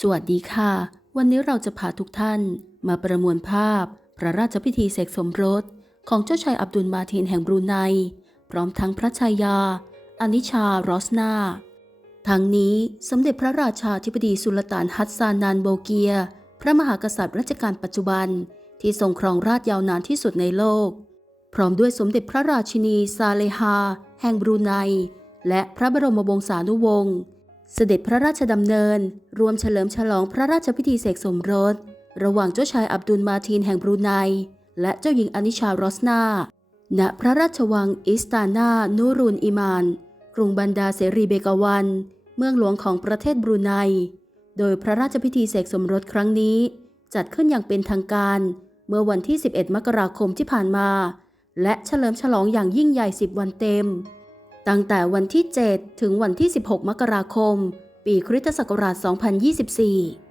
สวัสดีค่ะ วันนี้เราจะพาทุกท่านมาประมวลภาพ พระราชพิธีเสกสมรส ของเจ้าชายอับดุลมาทีนแห่งบรูไน พร้อมทั้งพระชายาอานิชารอสนาทั้งนี้สมเด็จพระราชาธิบดีสุลต่านฮัตซานันโบเกีย พระมหากษัตริย์รัชกาลปัจจุบัน ที่ทรงครองราชยาวนานที่สุดในโลก พร้อมด้วยสมเด็จพระราชินีซาเลฮา แห่งบรูไน และพระบรมวงศานุวงศ์ เสด็จพระราชดำเนิน รวมเฉลิมฉลองพระราชพิธีเสกสมรส ระหว่างเจ้าชายอับดุลมาทีนแห่งบรูไน และเจ้าหญิงอานิชารอสนาณพระราชวังอิสตานานูรุนอิมาน กรุงบันดาเสรีเบกาวัน เมืองหลวงของประเทศบรูไน โดยพระราชพิธีเสกสมรสครั้งนี้ จัดขึ้นอย่างเป็นทางการเมื่อวันที่ 11 มกราคมที่ผ่านมา และเฉลิมฉลองอย่างยิ่งใหญ่ 10 วันเต็ม ตั้งแต่วันที่ 7 ถึงวันที่ 16 มกราคม ปีคริสตศักราช 2024